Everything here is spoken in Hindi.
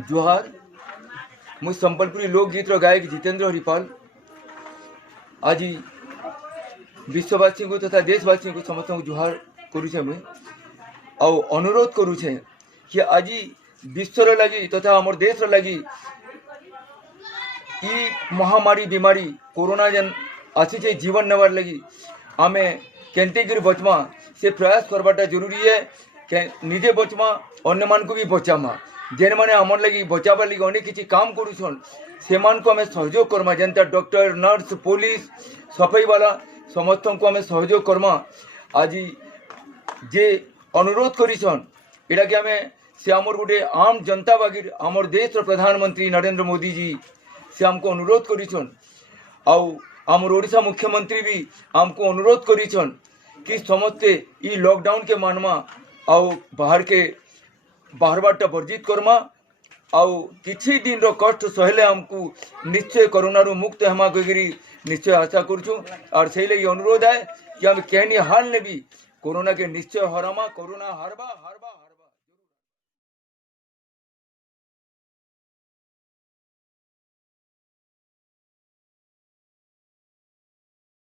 जोहार मुझ संबलपुरी लोकगीत गायक जितेंद्र हरिपाल आज विश्ववासी को तथा देशवासी को समस्त जोहार करुचे मुझे और अनुरोध करुचे कि आज विश्वर लगी तथा हमर देश लगी ई महामारी बीमारी कोरोना जन आसी जीवन नेवार लगी आमे केंटिगिर बचमा से प्रयास करवाटा जरूरी है। निजे बचमा अन्य मान को भी बचामा जेन माने आमर लगी बचाबार लगी अनेक किसी काम करुछन से मान को हमें सहयोग करमा जनता डॉक्टर नर्स पुलिस सफाई वाला समस्त को हमें सहयोग करमा। आज जे अनुरोध करिछन एटा कि हमें से आमर गोटे आम जनता बागिर आमर देश प्रधानमंत्री नरेंद्र मोदी जी से हमको अनुरोध करिछन आउ आमर ओडिशा मुख्यमंत्री भी हमको अनुरोध करिछन कि समस्ते ई लॉकडाउन के मानमा आउ बाहर बाटा वर्जित करमा आउ किछि दिन रो कष्ट सहले हमको निश्चय कोरोना रु मुक्त हमा करी निश्चय आशा करूँ और से लगी अनुरोध है कि हम कहनी हाल ने भी कोरोना के निश्चय हरामा कोरोना हारबा हारबा।